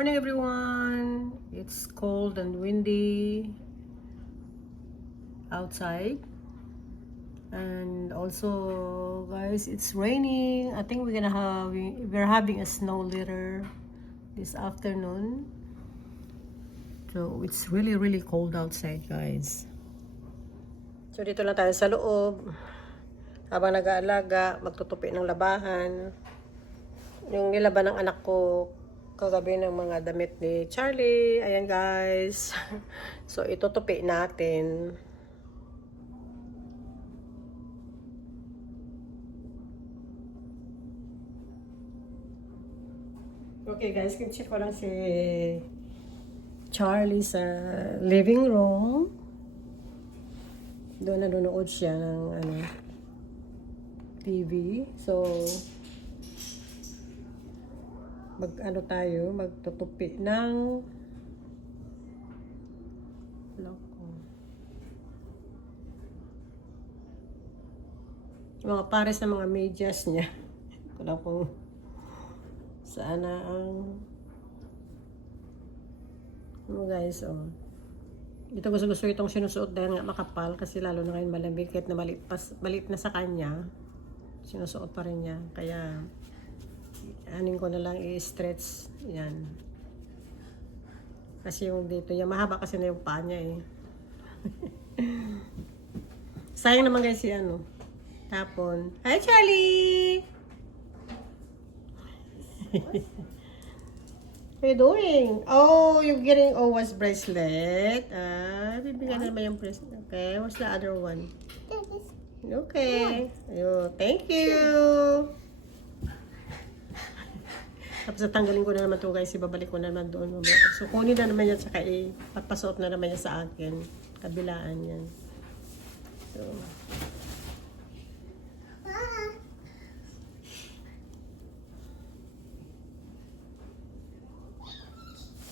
Morning everyone! It's cold and windy outside. And also guys, it's raining. I think we're having a snow later this afternoon. So it's really cold outside guys. So dito lang tayo sa loob. Habang nag-aalaga, magtutupi ng labahan. Yung nilaban ng anak ko kagabi ng mga damit ni Charlie. Ayan guys. So itutupi natin. Okay guys, check ko lang si Charlie sa living room. Doon nanonood siya ng TV. So magtutupi ng mga pares na mga medyas niya. Wala kung saan na ang guys, ito gusto itong sinusuot dahil nga makapal kasi lalo na ngayon malamig kahit na malit na sa kanya sinusuot pa rin niya, kaya anin ko na lang i-stretch yan kasi yung dito yan mahaba kasi na yung paa niya sayang naman guys si tapon. Hi Charlie! What are you doing? Oh, you're getting Owa's bracelet. Bibigyan na naman yung bracelet. Okay, what's the other one? Okay. Ayun, thank you. Tapos natanggalin ko na naman ito guys. Ibabalik ko na naman doon. So, kunin na naman yan. Saka papasuot na naman yan sa akin. Kabilaan yan. So,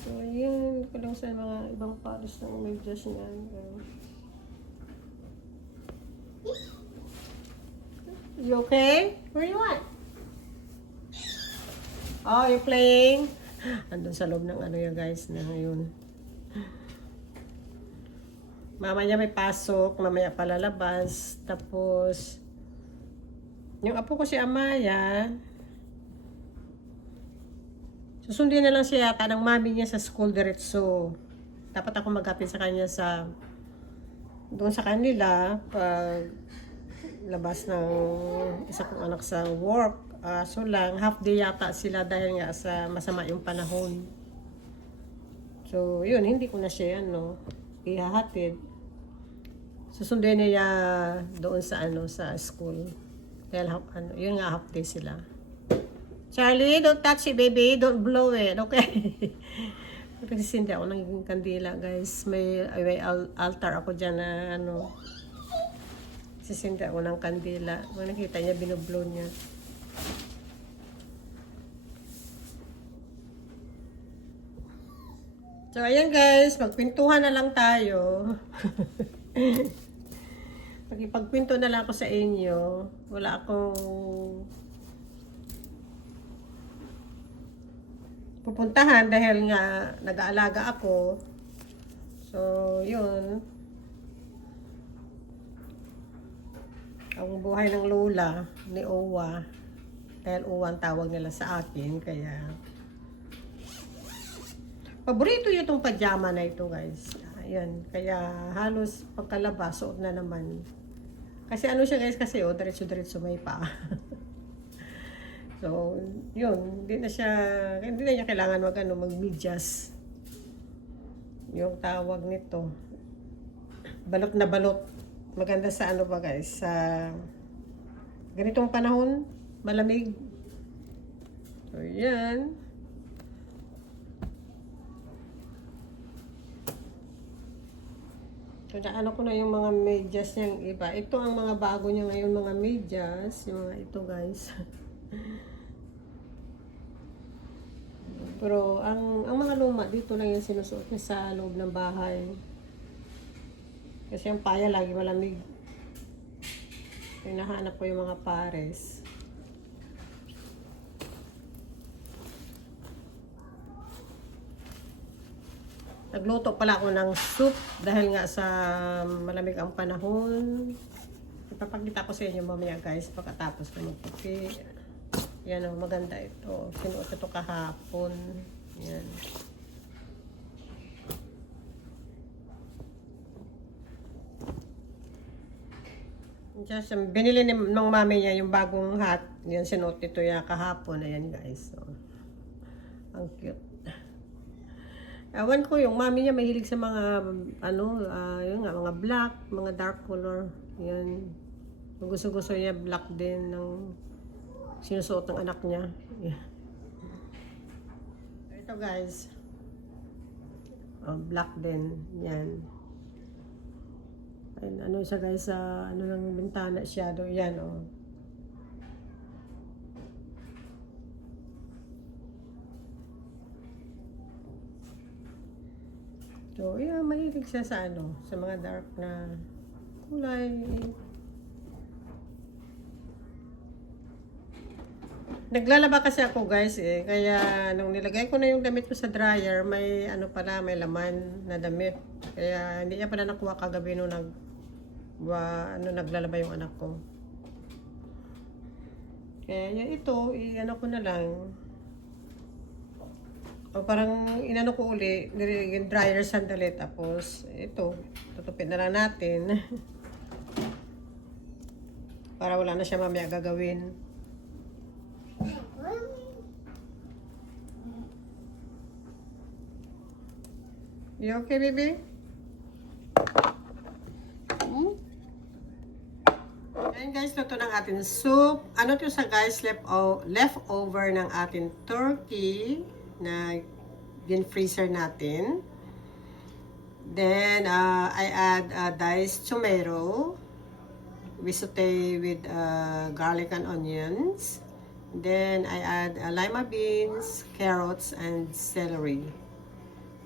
so, yun ko lang sa mga ibang pares ng medyas niya. You okay? Where you at? Oh, you playing? Andun sa loob ng yan guys na yun. Mamaya may pasok, mamaya palalabas. Tapos, yung apo ko si Amaya, susundin na lang siya yata ng mami niya sa school diretso. Dapat ako mag-apin sa kanya doon sa kanila pag labas ng isa kong anak sa work. So lang, half day yata sila dahil nga sa masama yung panahon. So yun, hindi ko na siya ihahatid. Susundin niya doon sa sa school. Dahil yun nga half day sila. Charlie, don't touch it, baby. Don't blow it, okay? Nagsisindi ako ng kandila, guys. May altar ako dyan na sisindi ako ng kandila. Kung nakita niya, binublow niya. So, ayan guys. Magpintuhan na lang tayo. Pagpinto na lang ako sa inyo. Wala akong pupuntahan dahil nga nag-aalaga ako. So, yun. Ang buhay ng lola ni Owa. Dahil Owa ang tawag nila sa akin. Kaya, paborito yun itong pajama na ito guys. Ayan. Kaya halos pagkalabas, suot na naman. Kasi siya guys, kasi diretso may paa. So, yun, hindi na niya kailangan mag-medyas. Yung tawag nito. Balot na balot. Maganda sa ba guys, sa ganitong panahon, malamig. So, yan. So, ko na yung mga medyas niyang iba. Ito ang mga bago niya ngayon, mga medyas. Yung mga ito guys. Pero ang mga luma dito lang yung sinusuot niya sa loob ng bahay. Kasi ang paya lagi malamig. Hinahanap ko yung mga pares. Nagluto pala ako ng soup dahil nga sa malamig ang panahon. Ipapakita ko sa inyo mamaya guys pagkatapos ko magputi. Yan o, maganda ito. Sinuot ito kahapon. Yan. Just, binili ng mami niya yung bagong hat. Yan, sinuot ito ya kahapon. Ayan guys. So, ang cute. Ewan ko, yung mami niya mahilig sa mga, yun nga, mga black, mga dark color. Yan. Gusto-gusto niya black din ng sinusuot ng anak niya. Yeah. Ito guys. Black din. Yan. Ayun, ano siya guys, sa ng bintana siya. Yan, oh. So, yeah, mahilig siya sa sa mga dark na kulay. Naglalaba kasi ako guys kaya nung nilagay ko na yung damit ko sa dryer, may may laman na damit. Kaya hindi niya pala nakuha kagabi nung naglalaba yung anak ko. Kaya ito, ko na lang. O parang inano ko uli, nilagyan dryer sandali, tapos ito, tutupin na lang natin. Para wala na siya mamaya gagawin. You okay, baby? Ayan guys, luto ng ating soup. Ano to sa guys, leftover ng ating turkey na freezer natin. Then, I add diced tomato. We saute with garlic and onions. Then, I add lima beans, carrots, and celery.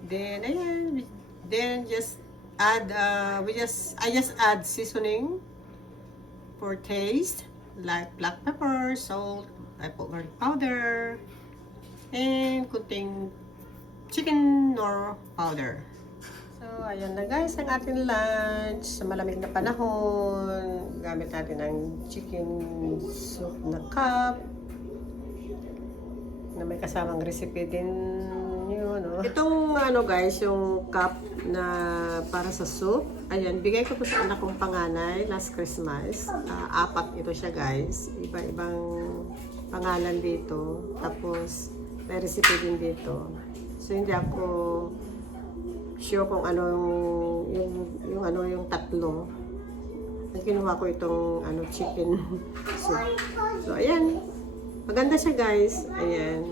Then, ayan. Then, I just add seasoning for taste, like black pepper, salt, I put garlic powder, and kunting chicken nor powder. So, ayan na guys ang ating lunch sa malamig na panahon. Gamit natin ang chicken soup na cup na may kasamang recipe din yun. Itong guys, yung cup na para sa soup, ayan, bigay ko po sa anak kong panganay last Christmas. 4 ito siya guys. Iba-ibang pangalan dito. Tapos, may recipe din dito. So, hindi ako sure kung yung tatlo. Kinuha ko itong chicken soup. So, ayan. Maganda siya guys. Ayan.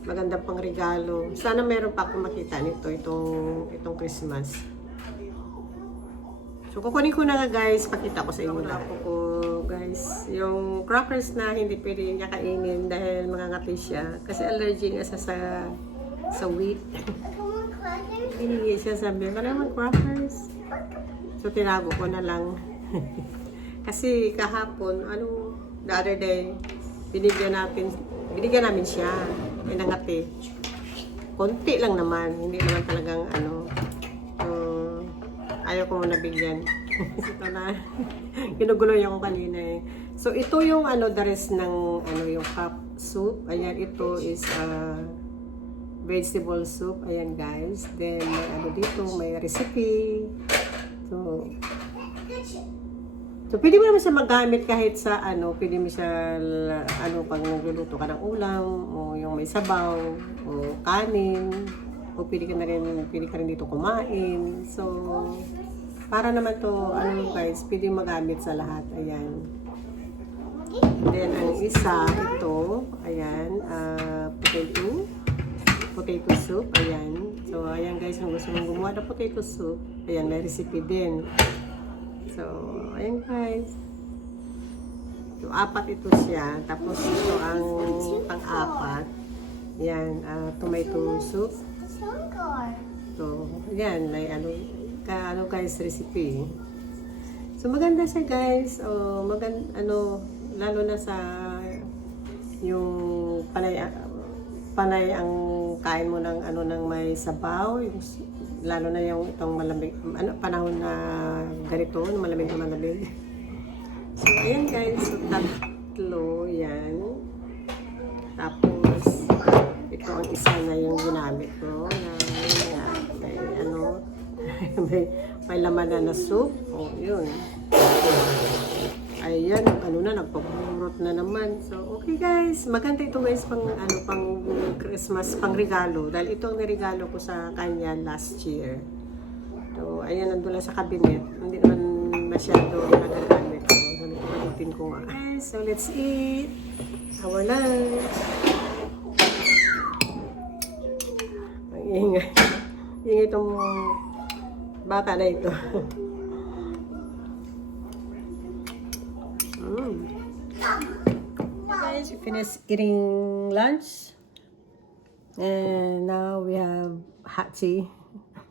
Magandang pang regalo. Sana meron pa akong makita nito itong Christmas. So, kukunin ko na nga guys. Pakita ko sa inyo na ko guys. Yung crackers na hindi pwede niya kainin dahil mangangati siya. Kasi allergy nga sa wheat. Hihingi siya, sabi, wala naman crackers. So, tinago ko na lang. Kasi kahapon, the other day, binigyan namin siya. Inangati. Konti lang naman. Hindi naman talagang ayaw ko muna bigyan. Ito na. Ginugulo niya ko kanina eh. So, ito yung the rest ng yung cup soup. Ayan, ito is vegetable soup. Ayan guys. Then, may dito, may recipe. So, pwede mo naman siya magamit kahit sa pwede mo siya, pag nagluluto ka ng ulam, o yung may sabaw, o kanin, o pwede ka rin dito kumain. So, para naman to, guys, pwede magamit sa lahat. Ayan. Then, ang isa, ito, ayan, potato soup, ayan. So, ayan guys, kung gusto mong gumawa ng potato soup, ayan, may recipe din. So, ayan guys. So, 4 ito siya. Tapos, ito ang pang-4. Ayan, tomato soup. So, ayan, may guys, recipe. So, maganda siya guys. Lalo na sa yung panay ang kain mo ng ano ng may sabaw, yung, lalo na yung itong malamig, ano, panahon na ganito, na malamig na malamig. So, ayan guys, so tatlo yan. Tapos, ito ang isa na yung ginamit ko na may ano, may laman na soup. Oh, yun. Ayan, ano na, nagpapurot na naman. So, okay guys, maganda ito guys pang, ano, pang Christmas, pang regalo. Dahil ito ang niregalo ko sa kanya last year. So, ayan, nandun lang sa cabinet. Hindi naman masyado nagagamit. So, gamitin ko nga. Guys, so let's eat our lunch. Ang ingay. Ingay itong bata na ito. Guys, we finished eating lunch. And now we have hot tea.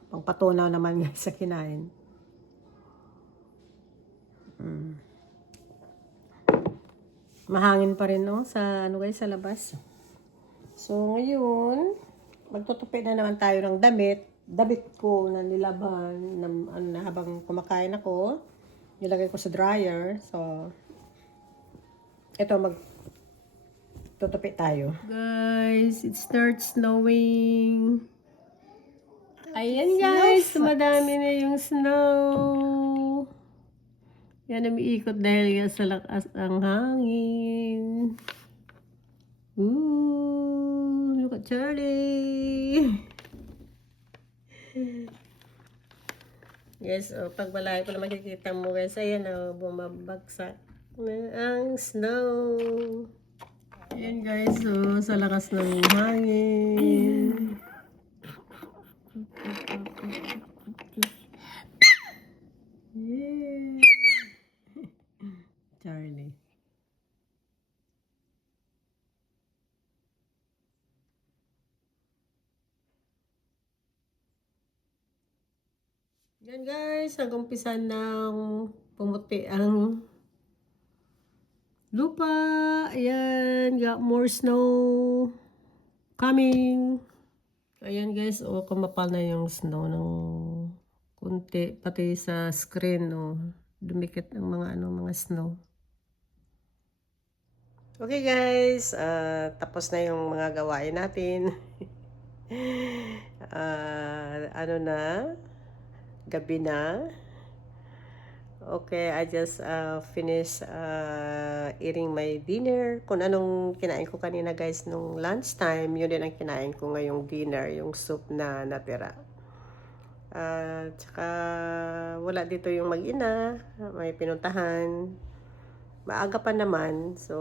Pangpatunaw naman guys sa kinain. Mahangin pa rin no sa ano guys sa labas. So ngayon, magtutupi na naman tayo ng damit. Damit ko na nilaban na habang kumakain ako. Nilagay ko sa dryer. So ito magtutupi tayo. Guys, it starts snowing. Ayan guys, madami na yung snow. Yan, umiikot dahil yan sa lakas ang hangin. Ooh, look at Charlie. Yes, oh, pag malayo ko na makikita mo guys, ayan oh, bumabagsak na ang snow. Ayan guys, oh, sa lakas ng hangin. Yeah. Charlie. Yan guys, nag-umpisa ng pumuti ang lupa. Ayan, got more snow coming. Ayan guys, oh, kumapal na yung snow ng kunti, pati sa screen, oh, dumikit ang mga ano, mga snow. Okay guys, tapos na yung mga gawain natin. Ano na, gabi na. Okay, I just finished eating my dinner. Kung anong kinain ko kanina guys nung lunchtime, yun din ang kinain ko ngayong dinner, yung soup na natira. Tsaka wala dito yung mag-ina, may pinuntahan. Maaga pa naman, so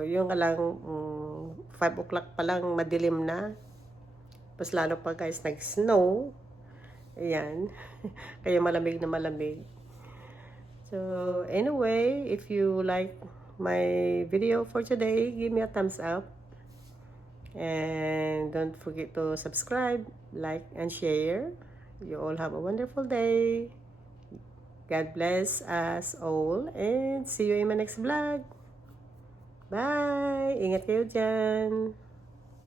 yung lang 5 o'clock pa lang madilim na. Mas lalo pa guys nag-snow. Ayan, kaya malamig na malamig. So anyway, if you like my video for today, give me a thumbs up. And don't forget to subscribe, like, and share. You all have a wonderful day. God bless us all. And see you in my next vlog. Bye! Ingat kayo dyan.